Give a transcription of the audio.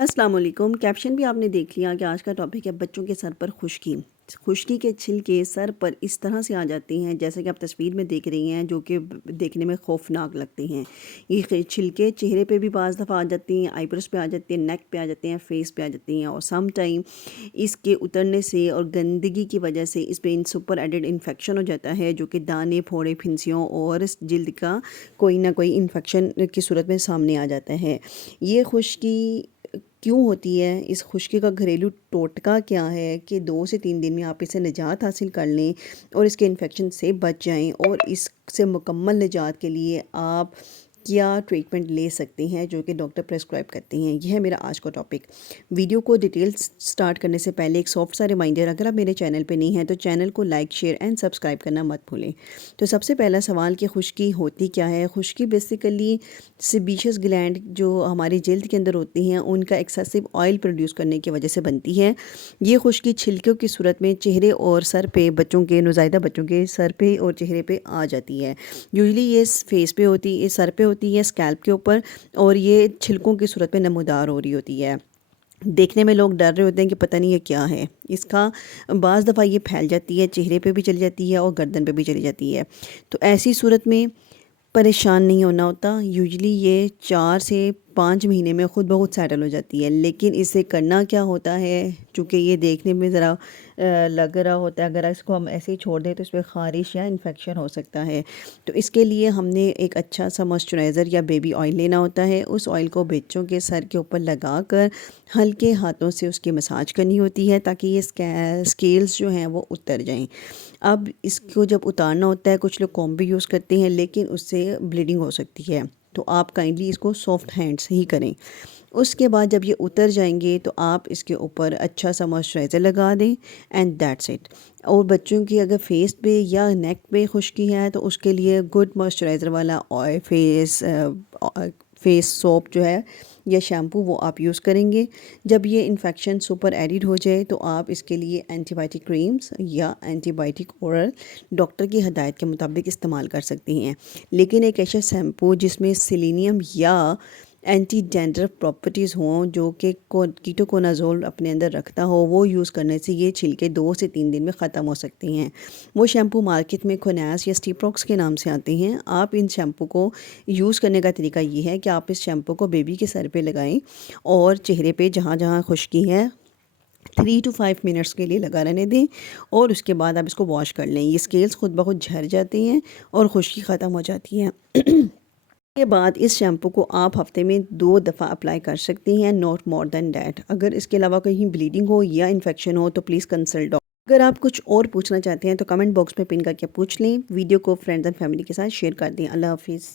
अस्सलाम वालेकुम। कैप्शन भी आपने देख लिया कि आज का टॉपिक है बच्चों के सर पर खुश्की। खुश्की के छिलके सर पर इस तरह से आ जाती हैं जैसे कि आप तस्वीर में देख रही हैं, जो कि देखने में खौफनाक लगती हैं। ये छिलके चेहरे पे भी बाज़ दफ़ा आ जाती हैं, आईब्रोज पे आ जाती हैं, नेक पे आ जाती हैं, फेस पे आ जाती हैं, और सम टाइम इसके उतरने से और गंदगी की वजह से इस पे सुपर एडेड इन्फेक्शन हो जाता है, जो कि दाने, फोड़े, फिंसियों और जिल्द का कोई ना कोई इन्फेक्शन की सूरत में सामने आ जाता है। ये खुश्की क्यों होती है, इस खुश्की का घरेलू टोटका क्या है कि 2 से 3 दिन में आप इससे निजात हासिल कर लें और इसके इन्फेक्शन से बच जाएं, और इससे मुकम्मल निजात के लिए आप क्या ट्रीटमेंट ले सकते हैं जो कि डॉक्टर प्रेस्क्राइब करते हैं। यह है मेरा आज का टॉपिक। वीडियो को डिटेल्स स्टार्ट करने से पहले एक सॉफ्ट सा रिमाइंडर, अगर आप मेरे चैनल पे नहीं हैं तो चैनल को लाइक, शेयर एंड सब्सक्राइब करना मत भूलें। तो सबसे पहला सवाल कि खुश्की होती क्या है। खुश्की बेसिकली सेबेशियस ग्लैंड जो हमारी जल्द के अंदर होती हैं, उनका एक्सेसिव ऑयल प्रोड्यूस करने की वजह से बनती है। ये खुश्की छिलकों की सूरत में चेहरे और सर पे, बच्चों के, नौज़ायदा बच्चों के सर पे और चेहरे पे आ जाती है। यूजुअली ये फेस पे होती है, सर पे होती है, स्कैल्प के ऊपर, और ये छिलकों की सूरत में नमूदार हो रही होती है। देखने में लोग डर रहे होते हैं कि पता नहीं ये क्या है। इसका बाज़ दफ़ा ये फैल जाती है, चेहरे पे भी चली जाती है और गर्दन पे भी चली जाती है। तो ऐसी सूरत में परेशान नहीं होना होता। यूजुअली ये 4 से 5 महीने में ख़ुद ब खुद सेटल हो जाती है। लेकिन इसे करना क्या होता है, चूँकि ये देखने में ज़रा लग रहा होता है, अगर इसको हम ऐसे ही छोड़ दें तो इसमें ख़ारिश या इन्फेक्शन हो सकता है। तो इसके लिए हमने एक अच्छा सा मॉइस्चराइज़र या बेबी ऑयल लेना होता है। उस ऑयल को बच्चों के सर के ऊपर लगा कर हल्के हाथों से उसकी मसाज करनी होती है, ताकि ये स्केल्स जो हैं वो उतर जाएँ। अब इसको जब उतारना होता है, कुछ लोग कॉम्ब भी यूज़ करते हैं, लेकिन उससे ब्लीडिंग हो सकती है, तो आप काइंडली इसको सॉफ्ट हैंड्स ही करें। उसके बाद जब ये उतर जाएंगे तो आप इसके ऊपर अच्छा सा मॉइस्चराइज़र लगा दें, एंड दैट्स इट। और बच्चों की अगर फेस पे या नेक पे खुश्की है तो उसके लिए गुड मॉइस्चराइज़र वाला ऑयल फेस सोप जो है या शैम्पू वो आप यूज़ करेंगे। जब ये इन्फेक्शन सुपर एडिड हो जाए तो आप इसके लिए एंटीबायोटिक क्रीम्स या एंटीबायोटिक ओरल डॉक्टर की हदायत के मुताबिक इस्तेमाल कर सकती हैं। लेकिन एक ऐसा शैम्पू जिसमें सेलेनियम या एंटी डैंड्रफ प्रॉपर्टीज़ हों, जो कि कीटोकोनाजोल अपने अंदर रखता हो, वो यूज़ करने से ये छिलके 2 से 3 दिन में ख़त्म हो सकती हैं। वो शैम्पू मार्केट में खोनास या स्टीप्रॉक्स के नाम से आते हैं। आप इन शैम्पू को यूज़ करने का तरीका ये है कि आप इस शैम्पू को बेबी के सर पे लगाएं और चेहरे पे जहाँ जहाँ खुश्की है 3 to 5 मिनट्स के लिए लगा रहने दें, और उसके बाद आप इसको वॉश कर लें। ये स्केल्स खुद ब खुद झड़ जाते हैं और खुश्की ख़त्म हो जाती है। के बाद इस शैम्पू को आप हफ्ते में 2 दफ़ा अप्लाई कर सकती हैं, नॉट मोर देन डैट। अगर इसके अलावा कहीं ब्लीडिंग हो या इन्फेक्शन हो तो प्लीज़ कंसल्ट डॉक्टर। अगर आप कुछ और पूछना चाहते हैं तो कमेंट बॉक्स में पिन करके पूछ लें। वीडियो को फ्रेंड्स एंड फैमिली के साथ शेयर कर दें। अल्लाह हाफिज़।